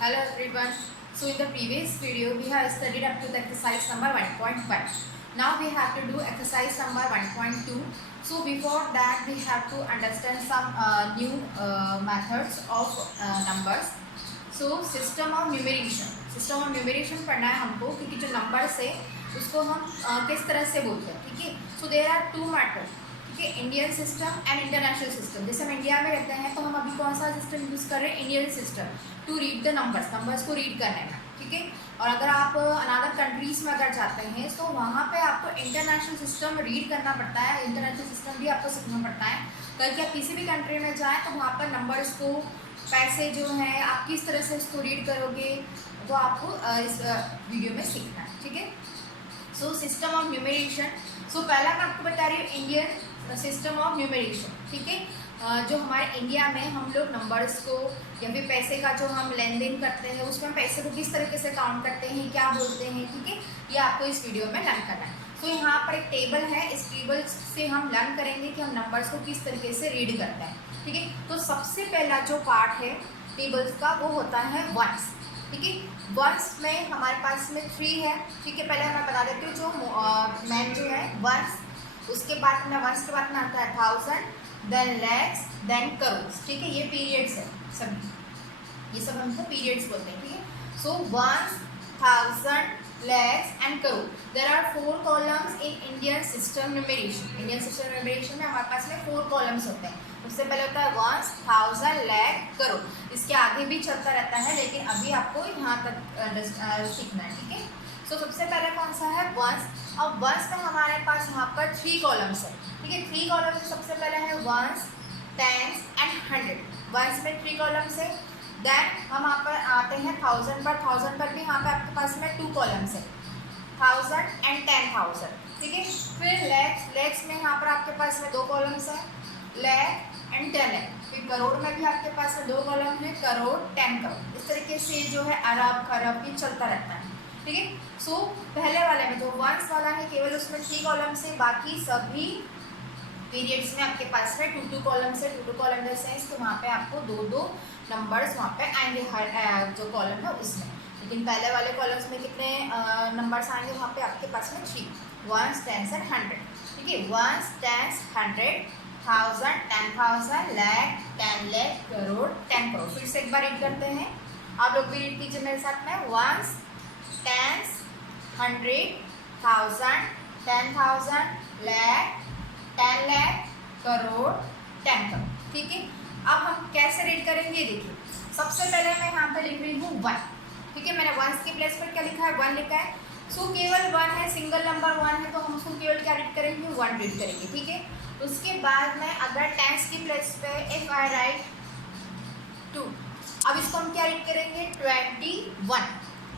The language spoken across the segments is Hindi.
Hello everyone. So in the previous video we have studied up to the exercise number 1.1. Now we have to do exercise number 1.2. So before that we have to understand some new methods of numbers. So system of numeration. System of numeration पढ़ना है हमको क्योंकि जो numbers है उसको हम किस तरह से बोलते हैं, ठीक है. So there are two methods. Indian system and international system. जैसे हम इंडिया में रहते हैं तो हम अभी कौन सा सिस्टम यूज़ कर रहे हैं? Indian system to read the numbers को रीड करने में, ठीक है. और अगर आप अनदर कंट्रीज़ में अगर जाते हैं तो वहाँ पे आपको इंटरनेशनल सिस्टम रीड करना पड़ता है. इंटरनेशनल सिस्टम भी आपको सीखना पड़ता है. कल कि आप किसी भी कंट्री में जाएँ तो वहाँ पर नंबर्स को, पैसे जो हैं, आप किस तरह से उसको रीड करोगे तो आपको इस वीडियो में सीखना है, ठीक है. So system of numeration. So पहला मैं आपको बता रही हूँ इंडियन सिस्टम ऑफ न्यूमरेशन, ठीक है. जो हमारे इंडिया में हम लोग नंबर्स को या फिर पैसे का जो हम लेन देन करते हैं उसमें पैसे को किस तरीके से काउंट करते हैं, क्या बोलते हैं, ठीक है. ये आपको इस वीडियो में लर्न करना है. तो यहाँ पर एक टेबल है, इस टेबल से हम लर्न करेंगे कि हम नंबर्स को किस तरीके से रीड करते हैं, ठीक है. तो सबसे पहला जो पार्ट है टेबल्स का वो होता है वंस, ठीक है. वंस में हमारे पास में 3 है, ठीक है. पहले मैं बता देती हूँ जो मैन जो है वंस, उसके बाद में वंस के बाद में आता है 1000, देन लैक्स, देन करोड़, ठीक है. ये पीरियड्स है सभी, ये सब हमको पीरियड्स बोलते हैं, ठीक है. So ones, 1000, lakhs and crore. There are 4 columns in Indian system numeration. Indian system numeration में हमारे पास में 4 कॉलम्स होते हैं. सबसे पहले होता है वंस, 1000, लैख, करोड़. इसके आगे भी चलता रहता है लेकिन अभी आपको यहाँ तक सीखना है, ठीक है. सो सबसे पहले कौन सा है? वंस. अब वंस में हमारे पास यहाँ पर 3 कॉलम्स है, ठीक है. 3 कॉलम्स में सबसे पहले है वंस, टेंस एंड 100. वंस में 3 कॉलम्स है. देन हम यहाँ पर आते हैं 1000 पर. 1000 पर भी यहाँ पर आपके पास में 2 कॉलम्स है, 1000 एंड 10,000, ठीक है. फिर लैक्स. लैक्स में यहाँ पर आपके पास में 2 कॉलम्स है, लैख एंड 10 लैख. फिर करोड़ में भी आपके पास में 2 कॉलम है, करोड़, 10 करोड़. इस तरीके से जो है अरब खरब भी चलता रहता है, ठीक है. सो पहले वाले में जो वंस वाला है केवल उसमें 3 कॉलम से, बाकी सभी पीरियड्स में आपके पास में 2-2 कॉलम से. 2-2 कॉलम जैसे हैं तो वहाँ पे आपको 2-2 नंबर्स वहाँ पे आएंगे हर जो कॉलम है उसमें. लेकिन पहले वाले कॉलम्स में कितने नंबर्स आएंगे? वहाँ पे आपके पास में 3, वंस, टेंस एंड 100, ठीक है. Ones, tens, 100, 1000, 10,000, lakh, 10 lakh, crore, 10 crore. फिर से एक बार रीड करते हैं, आप लोग भी रीड कीजिए मेरे साथ में. वंस, टेंस, 100, 1000, 10,000, लैख, 10 लैख, करोड़, 10 करोड़, ठीक है. अब हम कैसे रीड करेंगे देखिए. सबसे पहले मैं यहाँ पे लिख रही हूँ 1, ठीक है. मैंने वंस के प्लेस पर क्या लिखा है? 1 लिखा है. सो केवल 1 है, सिंगल नंबर 1 है तो हम उसको केवल क्या रीड करेंगे? 1 रीड करेंगे, ठीक है. उसके बाद में अगर टेंस की प्लेस पे इफ आई राइट 2, अब इसको हम क्या रीड करेंगे? 21,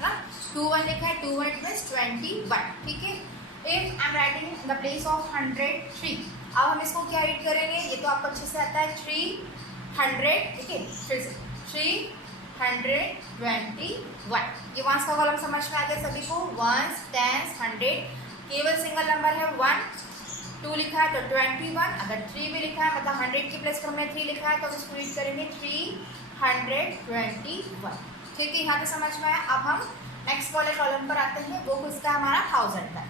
ना. 21 लिखा है, 2 1 मीन्स 21, ठीक है. If I am writing in the place of 103, अब हम इसको क्या रीड करेंगे? ये तो आपको अच्छे से आता है, 300, ठीक है. फिर से 321. ये वंस का कॉलम समझ में आ गया सभी को? वंस, टेंस, 100, केवल सिंगल नंबर है 1. 2 लिखा है तो 21. अगर 3 भी लिखा है मतलब 100 की प्लेस पर हमने 3 लिखा है तो इसको रीड करेंगे 321, ठीक है. यहाँ पे समझ में आया. अब हम नेक्स्ट वाले कॉलम पर आते हैं, वो किसका? हमारा 1000 का.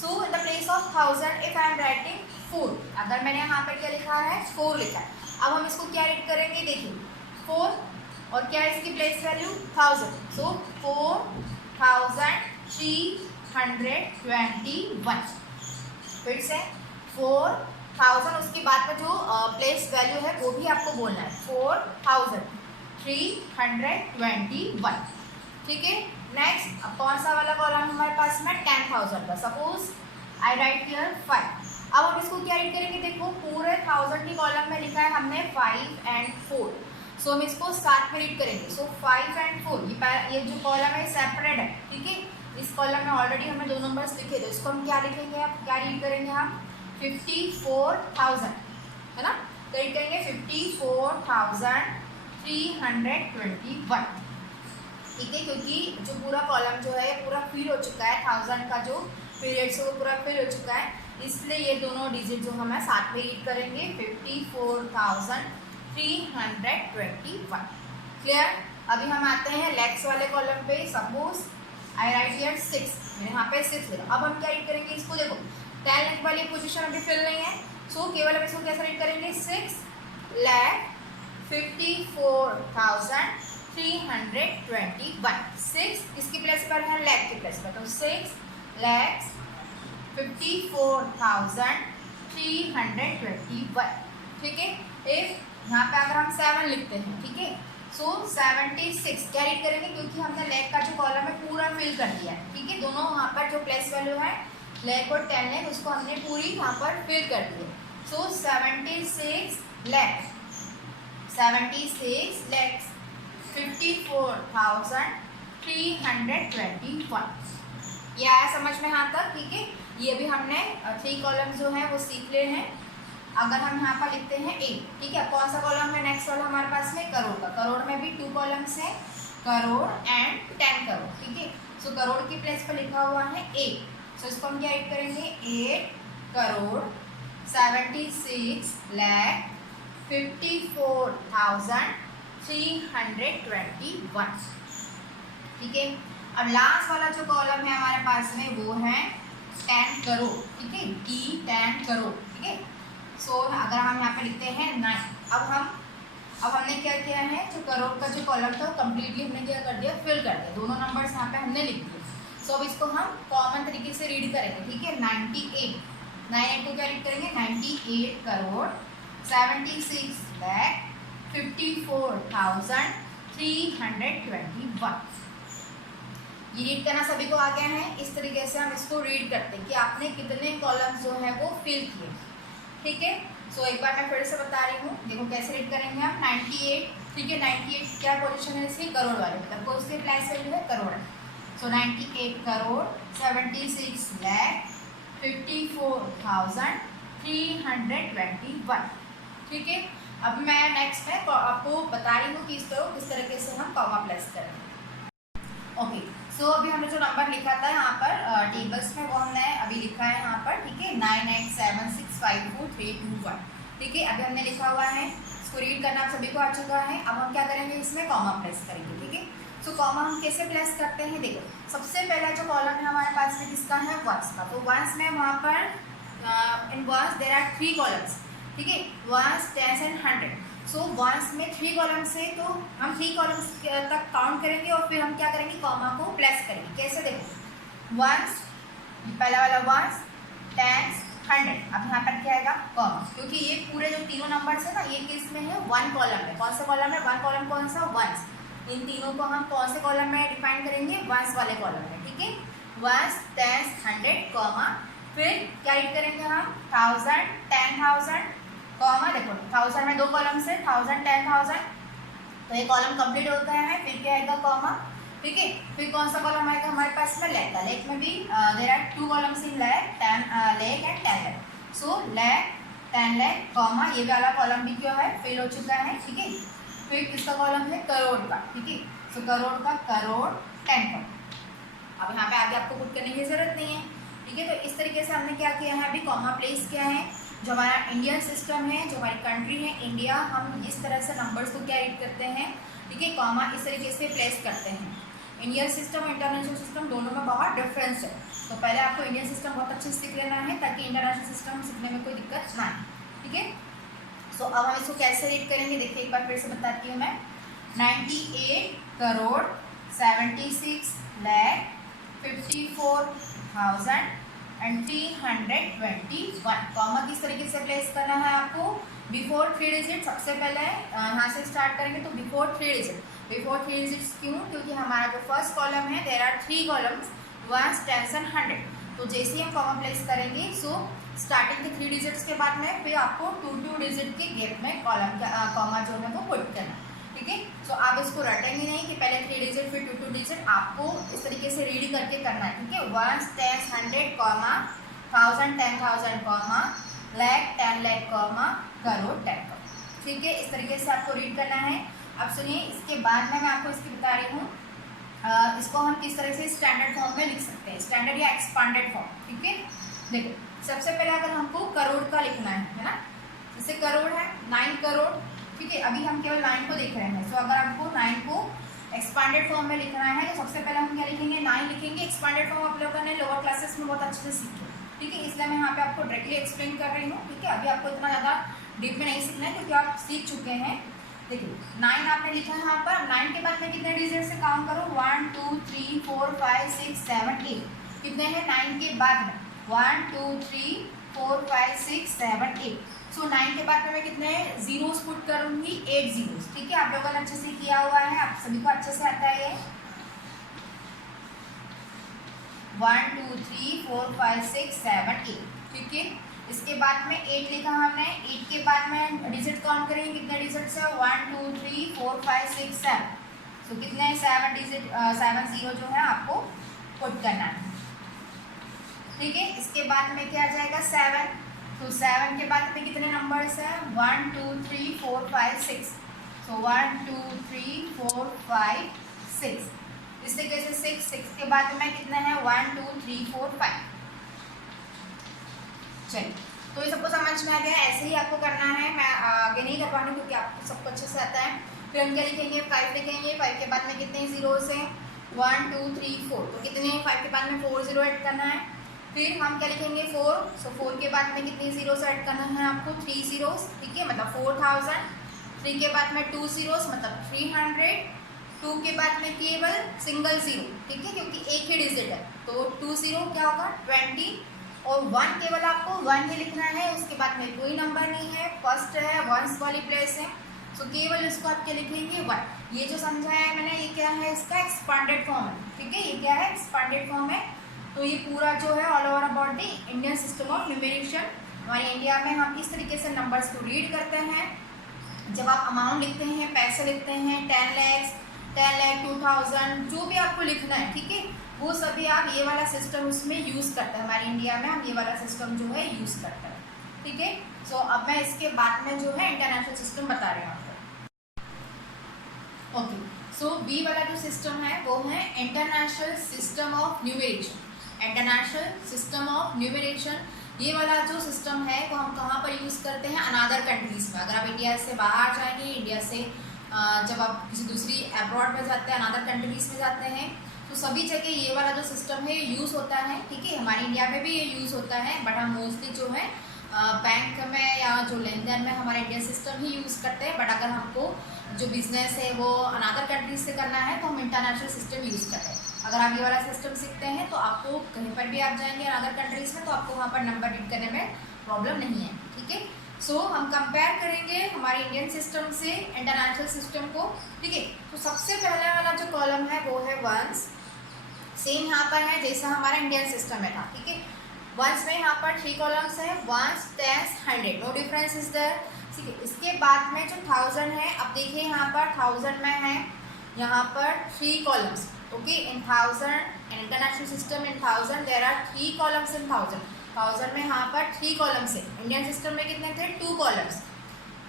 So in the place of 1000 if I am writing 4, अगर मैंने यहाँ पर क्या लिखा है? 4 लिखा है. अब हम इसको क्या रीड करेंगे? देखिए 4 और क्या है इसकी प्लेस वैल्यू? 1000. सो 4321. फिर से 4000, उसके बाद में जो प्लेस वैल्यू है वो भी आपको बोलना है, 4321, ठीक है. नेक्स्ट अब कौन सा वाला कॉलम हमारे पास में? 10,000 का. Suppose I right here 5. अब हम इसको क्या रीड करेंगे? देखो पूरे 1000 की कॉलम में लिखा है हमने 5 एंड 4, सो हम इसको साथ में रीड करेंगे. सो 5 एंड 4, ये जो कॉलम है सेपरेट है, ठीक है. इस कॉलम में ऑलरेडी हमने 2 नंबर्स लिखे थे, इसको हम क्या लिखेंगे? आप क्या रीड करेंगे? हम 54,000, है ना. तो रीड करेंगे 54,321, ठीक है. क्योंकि जो पूरा कॉलम जो है पूरा फिल हो चुका है, 1000 का जो पीरियड से वो पूरा फिल हो चुका है, इसलिए ये दोनों डिजिट जो हम साथ में रीड करेंगे 54,321. क्लियर. अभी हम आते हैं लैक्स वाले कॉलम पे। सपोज आई राइट हियर 6, मैंने यहाँ पे 6 लिखा। अब हम क्या रीड करेंगे इसको, देखो 10 लाख वाली पोजीशन अभी फिल नहीं है, सो केवल हम इसको कैसे रीड करेंगे, 6,54,321। 6 इसकी प्लेस पर है लैख की प्लेस पर, तो 6,54,321। ठीक है। इफ यहाँ पे अगर हम 7 लिखते हैं, ठीक है, सो 76 क्या रीड करेंगे, क्योंकि हमने लैख का जो कॉलम है पूरा फिल कर दिया है। ठीक है, दोनों वहाँ पर जो प्लेस वैल्यू है लैख और 10 लैख उसको हमने पूरी यहाँ पर फिल कर दी है। सो 76 लैख 54,321। ये आया समझ में यहाँ तक। ठीक है, ये भी हमने 3 कॉलम जो है वो सीख ले हैं। अगर हम यहाँ पर लिखते हैं 8, ठीक है, कौन सा कॉलम है नेक्स्ट वाला हमारे पास में, करोड़ का। करोड़ में भी 2 कॉलम्स हैं, करोड़ एंड 10 करोड़। ठीक है, सो करोड़ की प्लेस पर लिखा हुआ है 8, सो इसको हम क्या रीड करेंगे, 8 करोड़ 76,54,321। ठीक है, अब लास्ट वाला जो कॉलम है हमारे पास में वो है 10 करोड़। ठीक है, टी 10 करोड़। ठीक है, सो अगर हम यहाँ पे लिखते हैं 9, अब हमने क्या किया है, जो करोड़ का जो कॉलम था वो कम्प्लीटली हमने क्या कर दिया, फिल कर दिया। दोनों नंबर्स यहाँ पे हमने लिख दिए। सो अब इसको हम कॉमन तरीके से रीड करेंगे। ठीक है, 98 को क्या रीड करेंगे, 98 करोड़ 76,54,321। ये रीड करना सभी को आ गया है। इस तरीके से हम इसको रीड करते हैं कि आपने कितने कॉलम्स जो है वो फिल किए। ठीक है, सो एक बार मैं फिर से बता रही हूँ, देखो कैसे रीड करेंगे हम। 98, ठीक है, 98 क्या पोजीशन है इसकी, करोड़ वाले, मतलब को उसके प्लेस वैल्यू है करोड़ है। सो 98 करोड़ 76,54,321। ठीक है, अब मैं नेक्स्ट में आपको बता रही हूँ कि किस तरीके से हम कॉमा प्लेस करेंगे। ओके, सो अभी हमने जो नंबर लिखा था यहाँ पर टेबल्स में वो हमने अभी लिखा है यहाँ पर। ठीक है, 987654,321। ठीक है, अभी हमने लिखा हुआ है, इसको रीड करना आप सभी को आ चुका है। अब हम क्या करेंगे, इसमें कॉमा प्लेस करेंगे। ठीक है, सो कॉमा हम कैसे प्लेस करते हैं, देखो सबसे पहला जो कॉलम है हमारे पास में किसका है, वंस का। तो वंस में वहाँ पर in ones there are 3 columns. ठीक है, ones, tens and 100। So ones में 3 कॉलम्स है, तो हम 3 कॉलम्स तक काउंट करेंगे और फिर हम क्या करेंगे, कॉमा को प्लेस करेंगे। कैसे, देखो वंस, पहला वाला वंस, टेंस, 100। अब यहाँ पर क्या आएगा, कॉमा, क्योंकि ये पूरे जो तीनों नंबर्स है ना, ये किस में है, 1 कॉलम है। कौन सा कॉलम है, 1 कॉलम कौन सा, वंस। इन तीनों को हम कौन से कॉलम में डिफाइन करेंगे, वंस वाले कॉलम में। ठीक है, वंस, टेंस, 100, कॉमा, फिर क्या रीड करेंगे हम, 1000, 10,000, कॉमा। देखो 1000 में 2 कॉलम्स है, 1000, 10,000, तो ये कॉलम कंप्लीट होता है, फिर क्या आएगा, कॉमा। ठीक है, फिर कौन सा कॉलम आएगा हमारे पास में, लैख का। लैख में भी there are 2 columns in lakh, 10 lakh and 10 lakh. So lakh, 10 lakh, comma, ये वाला कॉलम भी क्या है, फिल हो चुका है। ठीक है, फिर किसका कॉलम है, करोड़ का। ठीक है, सो करोड़ का, करोड़ 10 करोड़। अब यहाँ पे आगे आपको पुट करने की जरूरत नहीं है। ठीक है, तो इस तरीके से हमने क्या किया है, अभी कॉमा प्लेस किया है। जो हमारा इंडियन सिस्टम है, जो हमारी कंट्री है इंडिया, हम इस तरह से नंबर्स को क्या रीड करते हैं। ठीक है, कॉमा इस तरीके से प्लेस करते हैं। इंडियन सिस्टम और इंटरनेशनल सिस्टम दोनों में बहुत डिफरेंस है। तो पहले आपको इंडियन सिस्टम बहुत अच्छे से सीख लेना है, ताकि इंटरनेशनल सिस्टम सीखने में कोई दिक्कत ना आए। ठीक है, सो अब हम इसको कैसे रीड करेंगे, देखिए एक बार फिर से बताती हूँ मैं। 98 करोड़ 76,54,321। कॉमा किस तरीके से प्लेस करना है आपको, बिफोर 3 डिजिट। सबसे पहले यहाँ से स्टार्ट करेंगे, तो बिफोर 3 डिजिट। बिफोर 3 डिजिट्स क्यों, क्योंकि हमारा जो फर्स्ट कॉलम है there are 3 columns, ones, tens and 100। तो जैसे ही हम कॉमा प्लेस करेंगे, सो स्टार्टिंग के 3 डिजिट्स के बाद में फिर आपको 2 डिजिट के गैप में कॉलम का कॉमा जो है वो पुट करना। ठीक है, सो आप इसको रटेंगे नहीं कि पहले 3 डिजिट फिर 2 डिजिट, आपको इस तरीके से रीड करके करना है। ठीक है, ones, tens, 100, comma, 1000, 10,000, comma, lakh, 10 lakh, comma, crore, 10 crore. ठीक है, इस तरीके से आपको रीड करना है। अब सुनिए, इसके बाद में मैं आपको इसकी बता रही हूँ, इसको हम किस तरह से स्टैंडर्ड फॉर्म में लिख सकते हैं, स्टैंडर्ड या एक्सपांडेड फॉर्म। ठीक है, देखो सबसे पहले अगर हमको करोड़ का लिखना है ना, जैसे करोड़ है 9 करोड़। ठीक है, अभी हम केवल 9 को देख रहे हैं। सो अगर हमको 9 को एक्सपांडेड फॉर्म में लिखना है तो सबसे पहले हम क्या लिखेंगे 9 लिखेंगे। एक्सपांडेड फॉर्म आप लोगों ने लोअर क्लासेस में बहुत अच्छे से सीखे, ठीक है, इसलिए मैं यहाँ पे आपको डायरेक्टली एक्सप्लेन कर रही हूँ, ठीक है। अभी आपको इतना ज़्यादा डीप में नहीं सीखना है क्योंकि आप सीख चुके हैं। देखिए 9 आपने लिखा है यहाँ पर। 9 के बाद में कितने डिजिट से काउंट करो 1 2 3 4 5 6 7 8 कितने हैं 9 के बाद में 1 2 3 4 5 6 7 8। सो 9 के बाद में मैं कितने जीरोस पुट करूंगी 8 जीरोस, ठीक है। आप लोगों ने अच्छे से किया हुआ है, आप सभी को अच्छे से आता है ये 1 2 3 4 5 6 7 8, ठीक है। इसके बाद में 8 लिखा हमने। 8 के बाद में डिजिट काउंट करेंगे कितने डिजिट से 1 2 3 4 5 6 7। सो कितने 7 डिजिट 7 जीरो जो है आपको पुट करना है, ठीक है। इसके बाद में क्या आ जाएगा 7। तो 7 के बाद में कितने नंबर्स हैं 1 2 3 4 5 6। सो 1 2 3 4 5 6। इस तरीके से 6 के बाद में कितने हैं 1 2 3 4 5। चलिए, तो ये सबको समझ में आ गया। ऐसे ही आपको करना है, मैं आगे नहीं कर पाऊंगी क्योंकि आपको सबको अच्छे से आता है। फिर हम क्या लिखेंगे 5 लिखेंगे। 5 के बाद में कितने जीरोस हैं 1 2 3 4। तो कितने 5 के बाद में 4 जीरो ऐड करना है। फिर हम क्या लिखेंगे 4। सो 4 के बाद में कितने जीरोस ऐड करना है आपको 3 जीरोस, ठीक है, मतलब 4000। 3 के बाद में 2 जीरोस मतलब 300। 2 के बाद में केवल सिंगल जीरो, ठीक है, क्योंकि एक ही डिजिट है तो 2 जीरो क्या होगा 20। और 1 केवल आपको 1 ही लिखना है, उसके बाद में कोई नंबर नहीं है, फर्स्ट है वंस वाली प्लेस है। सो केवल इसको आप क्या लिखेंगे 1। ये जो समझाया है मैंने ये क्या है इसका एक्सपांडेड फॉर्म है, ठीक है। ये क्या है एक्सपांडेड फॉर्म है। तो ये पूरा जो है all over about the Indian system of numeration. हमारे इंडिया में हम इस तरीके से नंबर्स को रीड करते हैं। जब आप अमाउंट लिखते हैं, पैसे लिखते हैं 10 लाख 2000 जो भी आपको लिखना है, ठीक है, वो सभी आप ये वाला सिस्टम उसमें यूज़ करते हैं। हमारे इंडिया में हम ये वाला सिस्टम जो है यूज़ करते हैं, ठीक है। सो अब मैं इसके बाद में जो है इंटरनेशनल सिस्टम बता रही हूँ आपको। ओके, सो बी वाला जो सिस्टम है वो है international system of numeration. International system of numeration ये वाला जो सिस्टम है वो हम कहाँ पर यूज़ करते हैं अनदर कंट्रीज़ में। अगर आप इंडिया से बाहर जाएंगे, इंडिया से जब आप किसी दूसरी अब्रॉड में जाते हैं, अनदर कंट्रीज़ में जाते हैं, तो सभी जगह ये वाला जो सिस्टम है यूज़ होता है, ठीक है। हमारे इंडिया में भी ये यूज़ होता है, बट हम मोस्टली जो है बैंक में या जो लेन देन में हमारा इंडियन सिस्टम ही यूज़ करते हैं। बट अगर हमको जो बिजनेस है वो अनदर कंट्रीज से करना है तो हम इंटरनेशनल सिस्टम यूज़ करते हैं। अगर आप ये वाला सिस्टम सीखते हैं तो आपको कहीं पर भी आप जाएंगे अनदर कंट्रीज में तो आपको वहाँ पर नंबर रीड करने में प्रॉब्लम नहीं है, ठीक है। सो हम कंपेयर करेंगे हमारे इंडियन सिस्टम से इंटरनेशनल सिस्टम को, ठीक है। तो सबसे पहले वाला जो कॉलम है वो है वंस। सेम यहाँ पर है जैसा हमारा इंडियन सिस्टम में था, ठीक है। वंस में यहाँ पर 3 कॉलम्स है, ones 10 100, no difference is there, ठीक है। इसके बाद में जो 1000 है, अब देखिए यहाँ पर 1000 में है यहाँ पर 3 columns, okay. In 1000 international system in 1000 there are 3 columns in 1000। 1000 में यहाँ पर 3 कॉलम्स है। इंडियन सिस्टम में कितने थे 2 कॉलम्स,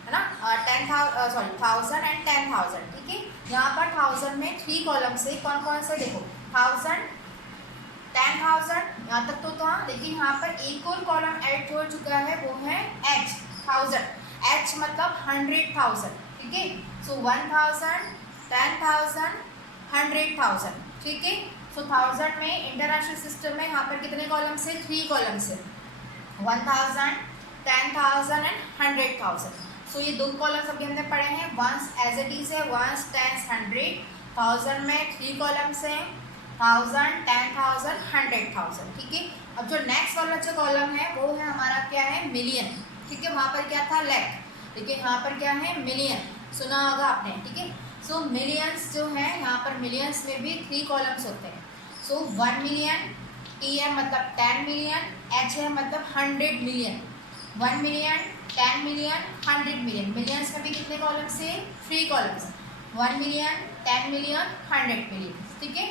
है ना। 1000 एंड 10,000, ठीक है। यहाँ पर 1000 में 3 कॉलम्स है। कौन कौन से देखो 1000 10,000 यहाँ तक तो था, लेकिन यहाँ पर एक और कॉलम ऐड हो चुका है वो है H 1000। H मतलब 100,000, ठीक है। सो 1000 10,000 100,000, ठीक है। सो 1000 में इंटरनेशनल सिस्टम में यहाँ पर कितने कॉलम्स है 3 कॉलम्स है, 1000 10,000 एंड 100,000। सो ये 2 कॉलम्स अभी हमने पढ़े हैं। वंस एज इट इज है वंस 10 100, 1000 में 3 कॉलम्स हैं 1000 10,000 100,000, ठीक है। अब जो नेक्स्ट वाला जो कॉलम है वो है हमारा क्या है मिलियन, ठीक है। वहाँ पर क्या था लैख, ठीक है, यहाँ पर क्या है मिलियन, सुना होगा आपने, ठीक है। सो मिलियंस जो है यहाँ पर मिलियंस में भी 3 कॉलम्स होते हैं। सो 1 मिलियन, T है मतलब 10 मिलियन, H है मतलब 100 million. 1 million 10 million 100 million. Millions में भी कितने कॉलम्स है 3 कॉलम्स, 1 मिलियन 10 मिलियन 100 मिलियन, ठीक है।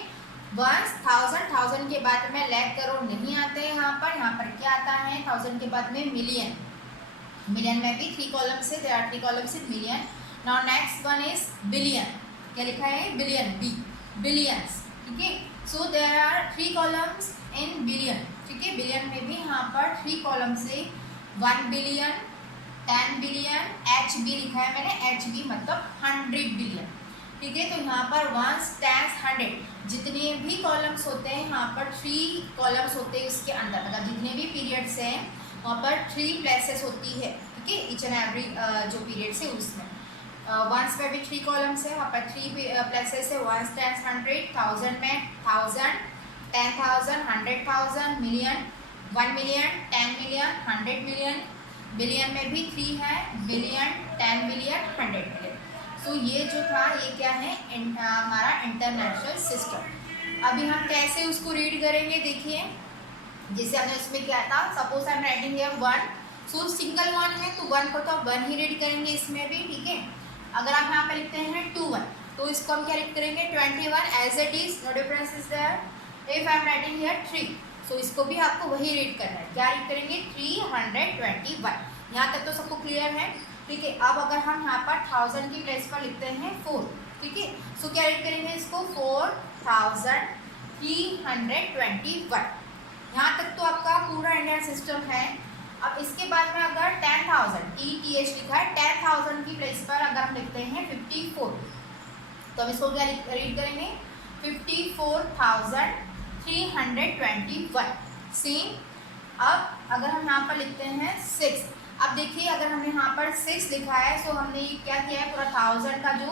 वंस 1000 के बाद में लाख करोड़ नहीं आते हैं यहाँ पर क्या आता है 1000 के बाद में मिलियन। मिलियन में भी 3 कॉलम्स है, there are 3 columns in million. Now next one is billion. क्या लिखा है बिलियन, बी बिलियंस, ठीक है। So there are 3 columns in billion, ठीक है। बिलियन में भी यहाँ पर 3 कॉलम्स है, 1 बिलियन 10 बिलियन, एच बी लिखा है मैंने, एच बी मतलब 100 बिलियन। ठीक है। तो यहाँ पर वंस, टेंस, 100 जितने भी कॉलम्स होते हैं यहाँ पर 3 कॉलम्स होते हैं उसके अंदर, मतलब जितने भी पीरियड्स हैं वहाँ पर 3 प्लेसेस होती है, ठीक है, ईच एंड एवरी जो पीरियड्स है उसमें। वंस में भी 3 कॉलम्स है, वहाँ पर 3 प्लेसेस है, वंस, टेंस, 100, 1000 में 1000, 10,000, 100,000, million, 1 million, 10 million, 100 million, billion में भी 3 है, बिलियन, 10 बिलियन, 100 बिलियन। तो ये जो था ये क्या है, हमारा इंटरनेशनल सिस्टम। अभी हम कैसे उसको रीड करेंगे, देखिए जैसे हमने उसमें क्या था, suppose I am writing here 1, so single 1 है तो 1 को तो आप 1 ही रीड करेंगे इसमें भी, ठीक है। अगर आप यहाँ पे लिखते हैं 2 1 तो इसको हम क्या रीड करेंगे 21 as it is, no difference is there. If I am writing here 3 so इसको भी आपको वही रीड करना है, क्या रीड करेंगे 321। यहाँ तक तो सबको क्लियर है, ठीक है। अब अगर हम यहाँ पर 1000 की प्लेस पर लिखते हैं 4, ठीक है, सो क्या रीड करेंगे इसको 4321। यहाँ तक तो आपका पूरा इंडियन सिस्टम है। अब इसके बाद में अगर 10,000 TTH लिखा है, 10,000 की प्लेस पर अगर हम लिखते हैं 54 तो हम इसको क्या रीड करेंगे 54,321। सेम। अब अगर हम यहाँ पर लिखते हैं 6, अब देखिए अगर हमने यहाँ पर 6 लिखा है सो हमने क्या किया है, पूरा 1000 का जो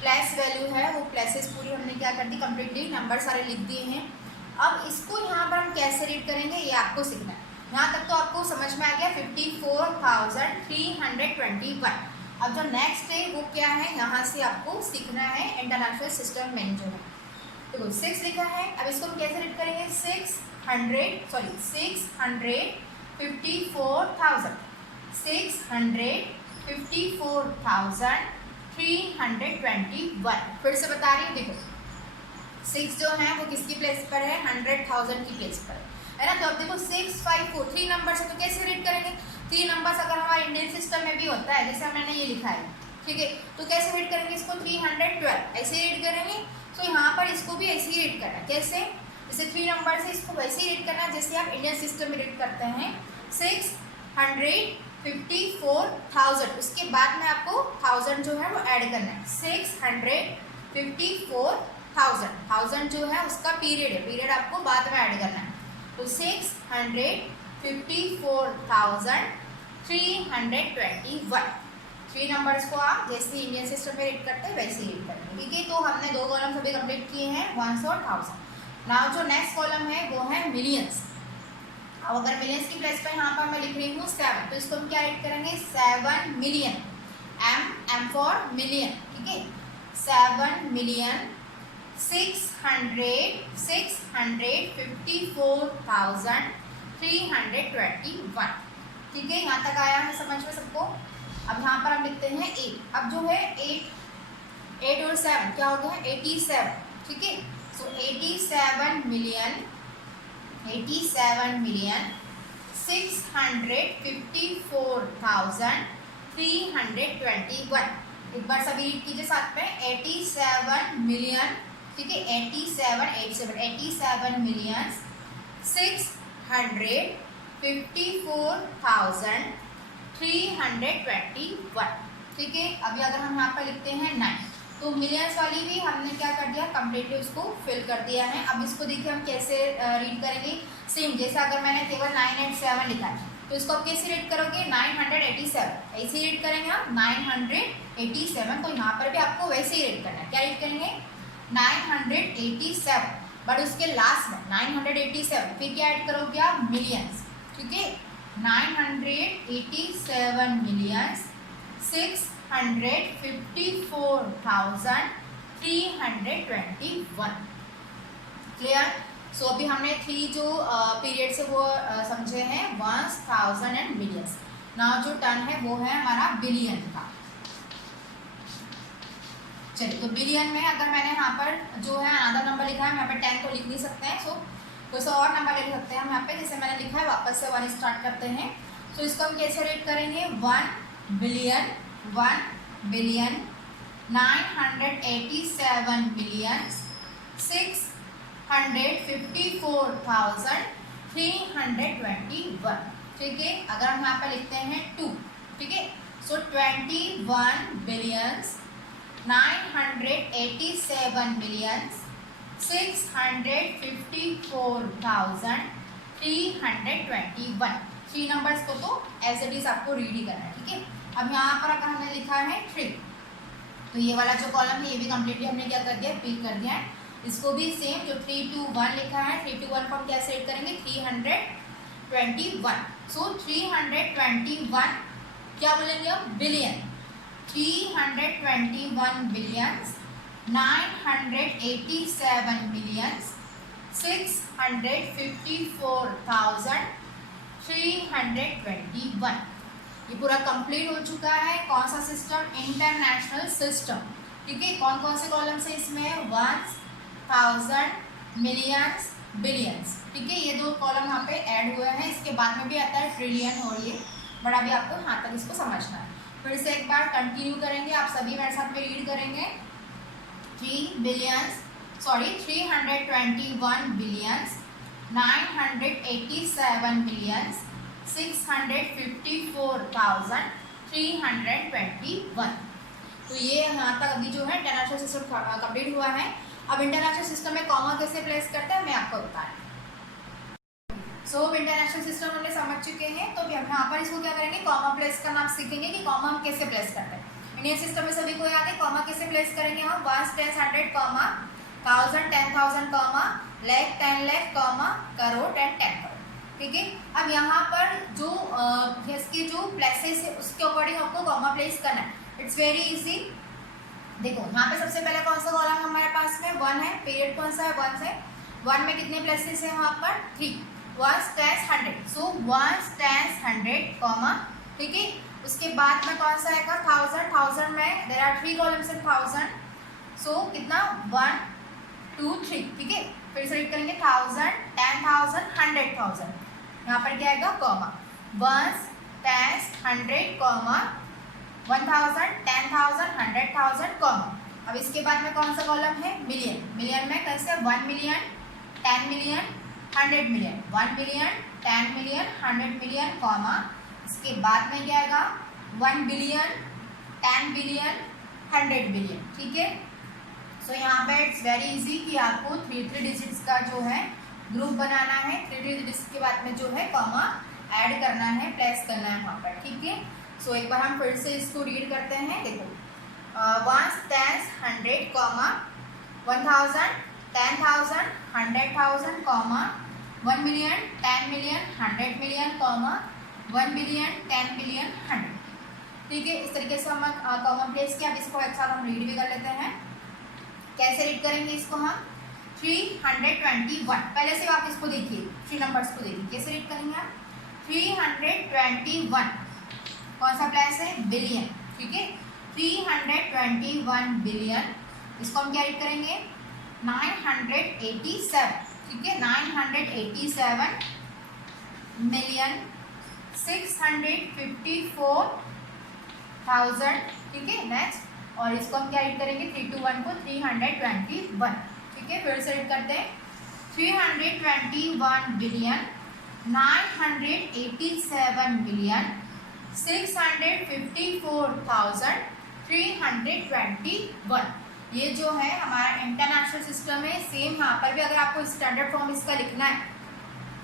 प्लेस वैल्यू है वो प्लेसेस पूरी हमने क्या कर दी, कम्प्लीटली नंबर सारे लिख दिए हैं। अब इसको यहाँ पर हम कैसे रीड करेंगे ये आपको सीखना है। यहाँ तक तो आपको समझ में आ गया 54,321। अब जो नेक्स्ट है वो क्या है, यहाँ से आपको सीखना है इंटरनेशनल सिस्टम में जो है। देखो 6 लिखा है, अब इसको हम कैसे रीड करेंगे 654,321। फिर से बता रही हूँ, देखो 6 जो है वो किसकी प्लेस पर है, 100,000 की प्लेस पर है ना। तो अब देखो 654 3 नंबर है तो कैसे रीड करेंगे, 3 नंबर्स अगर हमारे इंडियन सिस्टम में भी होता है, जैसे मैंने ये लिखा है, ठीक है, तो कैसे रीड करेंगे इसको 312 ऐसे रीड करेंगे। तो यहाँ पर इसको भी ऐसे ही रीड करना है, कैसे, जैसे 3 नंबर से इसको वैसे ही रीड करना है जैसे आप इंडियन सिस्टम में रीड करते हैं 654,000, उसके बाद में आपको 1000 जो है वो ऐड करना है 654,000 जो है उसका पीरियड है, पीरियड आपको बाद में ऐड करना है। तो 654,321 3 नंबर्स को आप जैसे इंडियन सिस्टम में रीड करते हैं वैसे रीड करेंगे, ठीक है। तो हमने 2 कॉलम अभी कंप्लीट किए हैं, 100 और 1000। नाउ जो नेक्स्ट कॉलम है वो है मिलियंस। अब अगर मिलियंस की प्लेस पर यहाँ पर मैं लिख रही हूँ 7 तो इसको हम क्या रीड करेंगे 7 मिलियन, M फॉर मिलियन, ठीक है, 7 मिलियन 654,321, ठीक है। यहाँ तक आया है समझ में सबको। अब यहाँ पर हम लिखते हैं 8, अब जो है 8 और 7 क्या हो गया 87, ठीक है। सो 87 मिलियन 654,321। एक बार सभी रीड कीजिए साथ में 87 मिलियन, ठीक है, 87 मिलियन 654,321, ठीक है। अभी अगर हम यहाँ पर लिखते हैं 9 तो मिलियंस वाली भी हमने क्या कर दिया कम्प्लीटली उसको फिल कर दिया है। अब इसको देखिए हम कैसे रीड करेंगे, सेम जैसे अगर मैंने केवल 987 लिखा है तो इसको आप कैसे रीड करोगे 987 ऐसे रीड करेंगे आप 987। तो यहाँ पर भी आपको वैसे ही रीड करना है, क्या रीड करेंगे 987, बट उसके लास्ट में 987 फिर क्या ऐड करोगे आप मिलियंस, ठीक है, 987 मिलियंस 654,321, क्लियर। सो अभी हमने 3 जो पीरियड से वो समझे हैं वंस, 1000 एंड मिलियंस। नाउ जो टर्न है वो है हमारा बिलियन का। चलिए तो बिलियन में अगर मैंने यहाँ पर जो है आधा नंबर लिखा है, यहाँ पर 10 तो लिख नहीं सकते हैं, सो कोई सा और नंबर लिख सकते हैं हम यहाँ पे, जैसे मैंने लिखा है वापस से 1 स्टार्ट करते हैं। तो इसको हम कैसे रीड करेंगे 1 बिलियन 987 मिलियन 654,321, ठीक है। अगर हम यहाँ पर लिखते हैं 2, ठीक है, सो 21 बिलियंस 987 मिलियन 654,321। 3 नंबर्स को तो एज इट इज आपको रीड ही करना है, ठीक है। अब यहाँ पर अगर हमने लिखा है 3, तो ये वाला जो कॉलम है ये भी कम्प्लीटली हमने क्या कर दिया, पिक कर दिया है। इसको भी सेम जो 3 2 1 लिखा है, 3 2 1 को हम कैसे रीड करेंगे, 321। सो 321 क्या बोलेंगे हम, बिलियन। 321 billion 987 million 654,321। ये पूरा कंप्लीट हो चुका है। कौन सा सिस्टम, इंटरनेशनल सिस्टम, ठीक है। कौन कौन से कॉलम से इसमें, 1000 मिलियंस बिलियंस, ठीक है। ये 2 कॉलम यहाँ पे ऐड हुए हैं। इसके बाद में भी आता है ट्रिलियन और ये, बट अभी आपको यहाँ तक इसको समझना है। फिर से एक बार कंटिन्यू करेंगे, आप सभी मेरे साथ में रीड करेंगे। 321 बिलियन 987 मिलियन 654,321। तो ये यहाँ तक अभी जो है इंटरनेशनल सिस्टम कंप्लीट हुआ है। अब इंटरनेशनल सिस्टम में कॉमा कैसे प्लेस करते हैं मैं आपको बता रही हूँ। सो इंटरनेशनल सिस्टम हमने समझ चुके हैं, तो हम यहाँ पर इसको क्या करेंगे, कॉमा प्लेस करना आप सीखेंगे कि कॉमा हम कैसे प्लेस करते हैं। इंडियन सिस्टम में सभी को याद है कॉमा कैसे प्लेस करेंगे हम, 1 10 100 comma, 1000 10,000 comma, lakh 10 lakh comma, crore 10 crore, ठीक है। अब यहाँ पर जो इसके जो प्लेसेस है उसके अकॉर्डिंग आपको कॉमा प्लेस करना है। It's very easy. देखो यहाँ पे सबसे पहले कौन सा कॉलम हमारे पास में, 1 है। पीरियड कौन सा है, 1 से। 1 में कितने प्लेसेस है यहाँ पर, 3। 1 10 100, सो 1 10 100 कॉमा, ठीक है। उसके बाद में कौन सा आएगा, 1000 में देयर आर 3 कॉलम्स इन 1000, सो कितना, 1 2 3, ठीक है। फिर से रीड करेंगे 1000 10,000 100,000, यहाँ पर क्या आएगा, कॉमा, 1 10 100 कॉमा, 1000 10,000 100,000 कॉमा। अब इसके बाद में कौन सा कॉलम है, मिलियन। मिलियन में कैसे, 1 million 10 million 100 million, 1 million 10 million 100 million comma. इसके बाद में क्या आएगा, 1 बिलियन 10 बिलियन 100 बिलियन, ठीक है। सो यहाँ पे इट्स वेरी इजी कि आपको 3 डिजिट्स का जो है ग्रुप बनाना है। 3 डिजिट्स के बाद में जो है कॉमा ऐड करना है, प्लेस करना है वहाँ पर, ठीक है। सो एक बार हम फिर से इसको रीड करते हैं। देखो 1 10 100 comma, 1000 10,000 100,000 comma, 1 million 10 million 100 million comma, 1 billion 10 billion 100, ठीक है। इस तरीके से हम कॉमा प्लेस किया। अब इसको एक साथ हम रीड भी कर लेते हैं। कैसे रीड करेंगे इसको हम, 321। पहले से आप इसको देखिए, 3 नंबर्स को देखिए कैसे रीड करेंगे आप। 321 कौन सा प्लेस है, बिलियन, ठीक है। 321 बिलियन, इसको हम क्या रीड करेंगे, 987, ठीक है। 987 मिलियन 654,000, ठीक है। नेक्स्ट, और इसको हम क्या रीड करेंगे, 3 2 1 को 321, ठीक है। फिर से रीड करते हैं, 321 बिलियन 987 मिलियन 654,321। ये जो है हमारा इंटरनेशनल सिस्टम है। सेम यहाँ पर भी अगर आपको स्टैंडर्ड फॉर्म इसका लिखना है,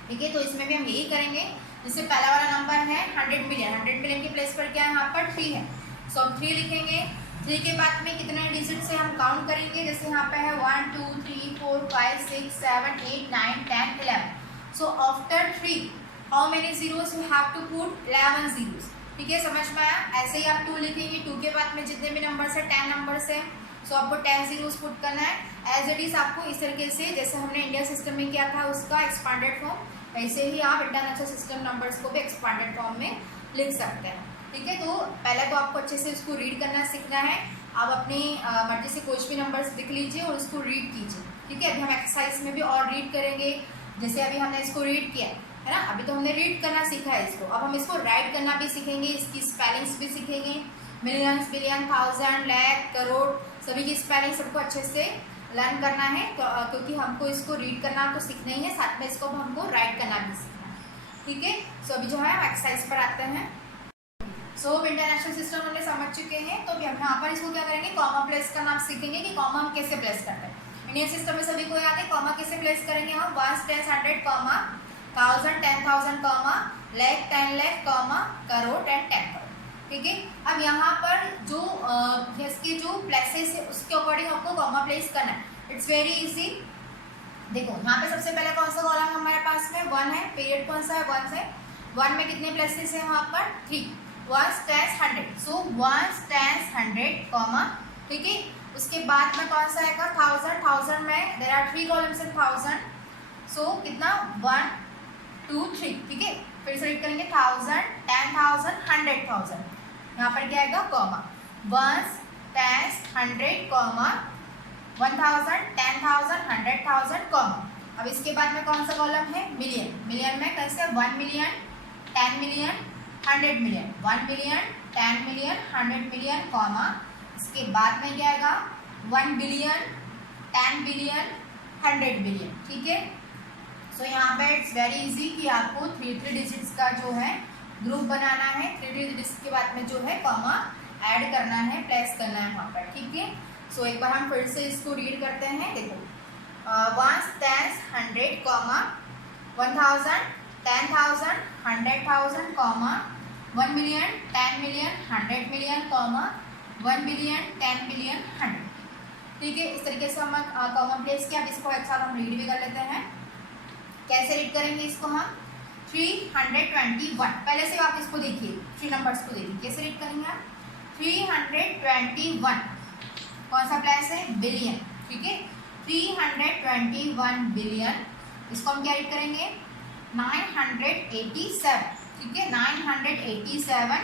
ठीक है, तो इसमें भी हम यही करेंगे। जैसे पहला वाला नंबर है 100 मिलियन, 100 मिलियन के प्लेस पर क्या है, यहाँ पर 3 है, सो हम 3 लिखेंगे। 3 के बाद में कितने डिजिट से हम काउंट करेंगे, जैसे यहाँ पे है 1 2 3 4 5 6 7 8 9 10 11, so after 3 how many zeros you have to put, 11 zeros, ठीक है। समझ में आया। ऐसे ही आप 2 लिखेंगे। 2 के बाद में जितने भी नंबर्स है 10 नंबर्स है, सो आपको 10 जीरोस पुट करना है। एज इट इज आपको इस तरीके से जैसे हमने इंडिया सिस्टम में किया था उसका एक्सपांडेड फॉर्म, वैसे ही आप इंटरनेशनल सिस्टम नंबर्स को भी एक्सपांडेड फॉर्म में लिख सकते हैं, ठीक है। तो पहले तो आपको अच्छे से इसको रीड करना सीखना है। आप अपनी मर्जी से कुछ भी नंबर्स लिख लीजिए और उसको रीड कीजिए, ठीक है। अभी हम एक्सरसाइज में भी और रीड करेंगे। जैसे अभी हमने इसको रीड किया है ना, अभी तो हमने रीड करना सीखा है इसको। अब हम इसको राइट करना भी सीखेंगे, इसकी स्पेलिंग्स भी सीखेंगे। मिलियंस बिलियन 1000 लाख करोड़ सभी की स्पेलिंग सबको अच्छे से लर्न करना है, क्योंकि हमको इसको रीड करना तो सीखना ही है, साथ में इसको हमको राइट करना भी सीखना है, ठीक है। सो अभी जो है हम एक्सरसाइज पर आते हैं। सो इंटरनेशनल सिस्टम हमने समझ चुके हैं, तो अभी हम यहाँ पर इसको क्या करेंगे, कॉमा प्लेस का नाम सीखेंगे कि कॉमा हम कैसे प्लेस करते हैं। इंडियन सिस्टम में सभी को याद है कॉमा कैसे प्लेस करेंगे हम, 1 10 100 comma 1000 10,000 comma lakh 10 lakh comma crore 10 crore. ठीक है, अब यहाँ पर जो इसके जो प्लेसेस है उसके अकॉर्डिंग आपको कॉमा प्लेस करना है। It's very easy. देखो यहाँ पे सबसे पहले कौन सा कॉलम हमारे पास में 1 है, पीरियड कौन सा है 1 से, 1 में कितने प्लेसेस है वहाँ पर 3, 1 10 100, सो 1 10 100 कॉमा। ठीक है, उसके बाद में कौन सा आएगा 1000, 1000 में देयर आर 3 कॉलम्स इन 1000, सो कितना 1 2 3। ठीक है, फिर से रीड करेंगे 1000 10,000 100,000, यहाँ पर क्या आएगा कॉमा 1 10 100 कॉमा 1000 10,000 100,000 कॉमा। अब इसके बाद में कौन सा कॉलम है मिलियन, मिलियन में कैसे 1 million 10 million 100 million, 1 million 10 million 100 million comma. इसके बाद में क्या आएगा 1 बिलियन 10 बिलियन 100 बिलियन। ठीक है, सो यहाँ पे इट्स वेरी इजी कि आपको 3 डिजिट्स का जो है ग्रुप बनाना है, 3 डिजिट्स के बाद में जो है कॉमा ऐड करना है, प्लेस करना है वहाँ पर। ठीक है, सो एक बार हम फिर से इसको रीड करते हैं। देखो 1 10 100 comma 1000 10,000 100,000 comma 1 million 10 million 100 million comma 1 billion 10 billion 100। ठीक है, इस तरीके से हम कॉमा प्लेस किया। अब इसको एक साथ हम रीड भी कर लेते हैं। कैसे रीड करेंगे इसको हम 321, पहले से आप इसको देखिए 3 नंबर्स को देखिए कैसे रीड करेंगे आप 321, कौन सा प्लेस है बिलियन। ठीक है, 321 बिलियन, इसको हम क्या रीड करेंगे 987। ठीक है, 987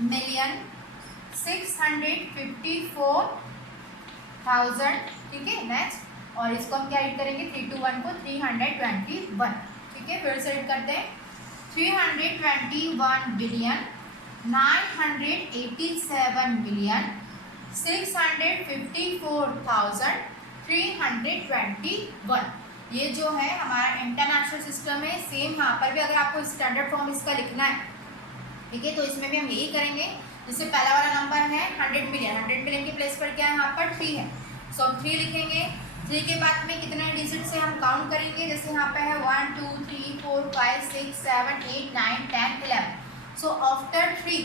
मिलियन 654,000। ठीक है, नेक्स्ट, और इसको हम क्या रीड करेंगे 321 को 321। ठीक है, फिर से रीड करते हैं 321 बिलियन 987 बिलियन 654,321। ये जो है हमारा इंटरनेशनल सिस्टम है। सेम यहाँ पर भी अगर आपको स्टैंडर्ड फॉर्म इसका लिखना है, ठीक है, तो इसमें भी हम यही करेंगे। जैसे पहला वाला नंबर है 100 मिलियन, 100 मिलियन के प्लेस पर क्या है यहाँ पर 3 है, सो हम 3 लिखेंगे। 3 के बाद में कितने डिजिट से हम काउंट करेंगे, जैसे यहाँ पे है 1 2 3 4 5 6 7 8 9 10 11, so after 3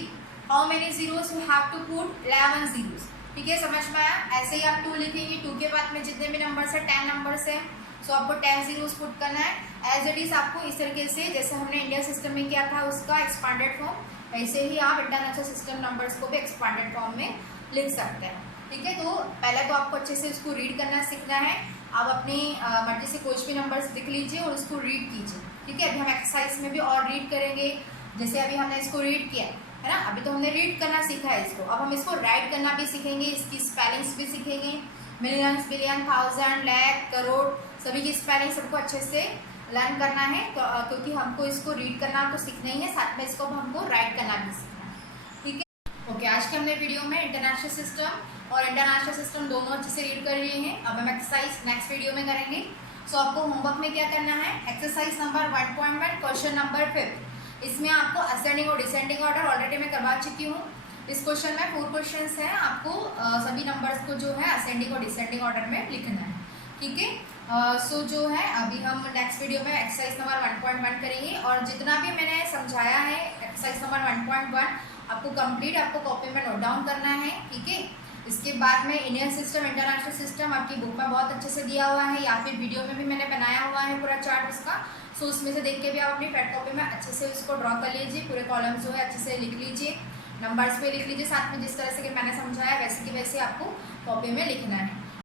how many zeros you have to put 11 zeros. ठीक है, समझ में आया। ऐसे ही आप 2 लिखेंगे, 2 के बाद में जितने भी नंबर्स है 10 नंबर्स है, सो आपको 10 जीरोस पुट करना है। एज इट इज आपको इस तरीके से जैसे हमने इंडियन सिस्टम में किया था उसका एक्सपांडेड फॉर्म, वैसे ही आप इंटरनेशनल सिस्टम नंबर्स को भी एक्सपांडेड फॉर्म में लिख सकते हैं। ठीक है, तो पहले तो आपको अच्छे से उसको रीड करना सीखना है। आप अपनी मर्जी से कुछ भी नंबर्स लिख लीजिए और उसको रीड कीजिए। ठीक है, अभी हम एक्सरसाइज में भी और रीड करेंगे। जैसे अभी हमने इसको रीड किया है ना, अभी तो हमने रीड करना सीखा है इसको, अब हम इसको राइट करना भी सीखेंगे, इसकी स्पेलिंग्स भी सीखेंगे। मिलियंस बिलियन 1000 लाख करोड़ सभी की स्पेलिंग सबको अच्छे से लर्न करना है, क्योंकि हमको इसको रीड करना तो सीखना ही है, साथ में इसको हमको राइट करना भी सीखना है। ठीक है, ओके, आज के हमने वीडियो में इंटरनेशनल सिस्टम और इंटरनेशनल सिस्टम दोनों अच्छे से रीड कर लिए हैं। अब हम एक्सरसाइज नेक्स्ट वीडियो में करेंगे। सो आपको होमवर्क में क्या करना है, एक्सरसाइज नंबर 1.1 क्वेश्चन नंबर 5, इसमें आपको असेंडिंग और डिसेंडिंग ऑर्डर ऑलरेडी मैं करवा चुकी हूँ। इस क्वेश्चन में 4 क्वेश्चंस हैं, आपको सभी नंबर्स को जो है असेंडिंग और डिसेंडिंग ऑर्डर में लिखना है। ठीक है, सो जो है अभी हम नेक्स्ट वीडियो में एक्सरसाइज नंबर 1.1 करेंगे, और जितना भी मैंने समझाया है एक्सरसाइज नंबर 1.1 आपको कंप्लीट आपको कॉपी में नोट डाउन करना है। ठीक है, इसके बाद में इंडियन सिस्टम इंटरनेशनल सिस्टम आपकी बुक में बहुत अच्छे से दिया हुआ है, या फिर वीडियो में भी मैंने बनाया हुआ है पूरा चार्ट उसका। सो उसमें से देख के भी आप अपनी पेड कॉपी में अच्छे से उसको ड्रॉ कर लीजिए, पूरे कॉलम्स जो है अच्छे से लिख लीजिए, नंबर्स पे लिख लीजिए, साथ में जिस तरह से कि मैंने समझाया वैसे की वैसे आपको कॉपी में लिखना है।